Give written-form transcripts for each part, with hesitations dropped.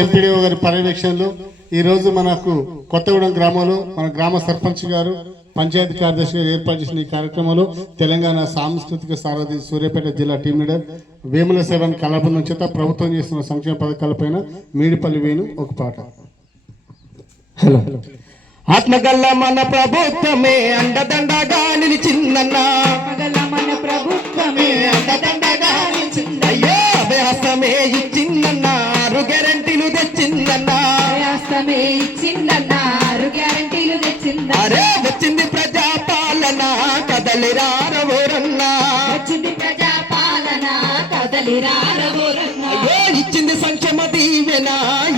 MPDO గారి పర్యవేక్షణలో ఈరోజు మనకు కొత్తగూడెం గ్రామంలో మన గ్రామ సర్పంచ్ గారు పంచాయతీ కార్యదర్శి గారు ఏర్పాటు చేసిన ఈ కార్యక్రమంలో తెలంగాణ సాంస్కృతిక సారథి సూర్యాపేట జిల్లా టీం లీడర్ వేముల సేవన్ కళాబృందం చేత ప్రభుత్వం చేస్తున్న సంక్షేమ పథకాలపైన మీడిపల్లి వేణు ఒక పాట. హలో ఆత్మగల్ల మన ప్రభుత్వమే అండదండగా నిలిచిందన్న, మన ప్రభుత్వమే అండదండగా నిలిచిందన్న, అయ్యో అభయాస్తమే ఇచ్చిందన్న, 6 గ్యారెంటీలు తెచ్చిందన్న, అభయాస్తమే ఇచ్చిందన్న, 6 గ్యారెంటీలు తెచ్చిందన్న. అరే వచ్చింది ప్రజాపాలన కదలిరారవోరన్న, వచ్చింది ప్రజాపాలన కదలిరారవోరన్న, అయ్యో ఇచ్చింది సంక్షేమ దీవెన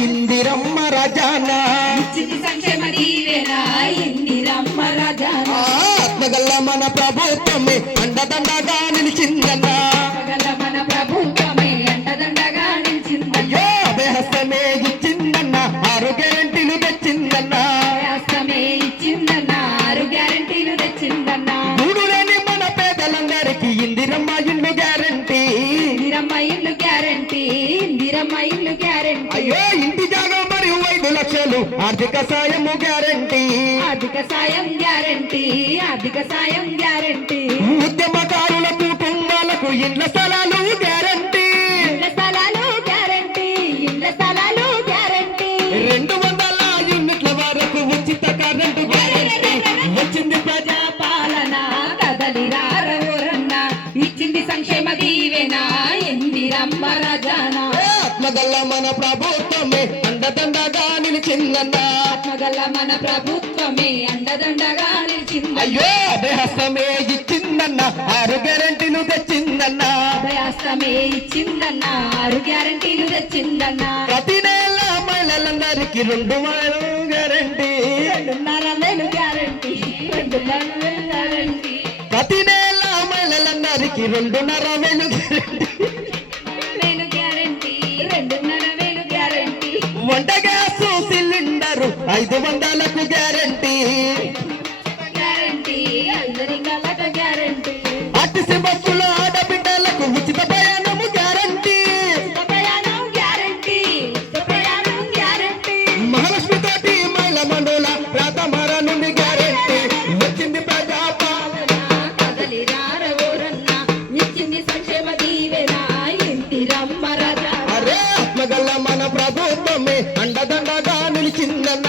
ఇందిరమ్మ రాజాన, ఇచ్చింది సంక్షేమ దీవెన ఇందిరమ్మ రాజాన. ఆత్మగల్ల మన ప్రభుత్వమే అండదండగా నిలిచిందన్న, మన ప్రభుత్వమే అండదండగా నిలిచిందన్న, అయ్యో అభయహస్తమే ఇచ్చిందన్న, 6 గ్యారెంటీలు తెచ్చిందన్న, అభయాస్తమే ఇచ్చిందన్న, 6 గ్యారెంటీలు తెచ్చిందన్న. గూడు లేని మన పేదలందరికీ ఇందిరమ్మ ఇల్లు గ్యారెంటీ, ఇందిరమ్మ ఇల్లు గ్యారెంటీ, ఇందిరమ్మ ఇల్లు గ్యారెంటీ, అయ్యో ఇంటి జాగా మరియు 5 లక్షలు ఆర్థిక సాయము గ్యారెంటీ, ఆర్థిక సాయం గ్యారెంటీ, ఆర్థిక సాయం గ్యారెంటీ, ఉద్యమకారుల కుటుంబాలకు ఇండ్ల స్థలాలు గ్యారెంటీ, ఇళ్ల స్థలాలు గ్యారెంటీ, ఇళ్ల స్థలాలు గ్యారెంటీ, 200 యూనిట్ల వరకు ఉచిత కరెంటు గ్యారెంటీ, వచ్చింది ప్రజాపాలన కదలిరారవోరన్న, ఇచ్చింది సంక్షేమ దీవెన ఇందిరమ్మ రాజాన. ఆత్మగల్ల మన ప్రభుత్వమే అండదండగా నిలిచిందన్న, ఆత్మగల్ల మన ప్రభుత్వమే అండదండగా నిలిచిందన్న, అయ్యో అభయహస్తమే ఇచ్చిందన్న, 6 గ్యారెంటీలు తెచ్చిందన్న, అభయాస్తమే ఇచ్చిందన్న, 6 గ్యారెంటీలు తెచ్చిందన్న. ప్రతి నెల మహిళలందరికీ 2,000 గ్యారెంటీ, 2,500 గ్యారెంటీ, 2,500 గ్యారెంటీ, ప్రతి నెల మహిళలందరికీ 2,500 గ్యారెంటీ, 2,500 గ్యారెంటీ, వంట గ్యాస్ సిలిండరు 500కు గ్యారెంటీ, గ్యారెంటీ, అందరికీ గ్యారెంటీ, ఆర్టీసీ బస్సులో ఆడబిడ్డలకు ఉచిత ప్రయాణము గ్యారెంటీ, ప్రయాణం గ్యారెంటీ, ప్రయాణం గ్యారెంటీ, మహాలక్ష్మి తోటి మహిళ మండల ప్రాతమర నుండి గ్యారెంటీ, వచ్చింది ప్రజాపాలన కదలిరారవోరన్న, ఇచ్చింది సంక్షేమ దీవెన ఇందిరమ్మ రాజాన. అరే ఆత్మగల్ల మన ప్రభుత్వమే అండదండగా నిలిచిందన్న.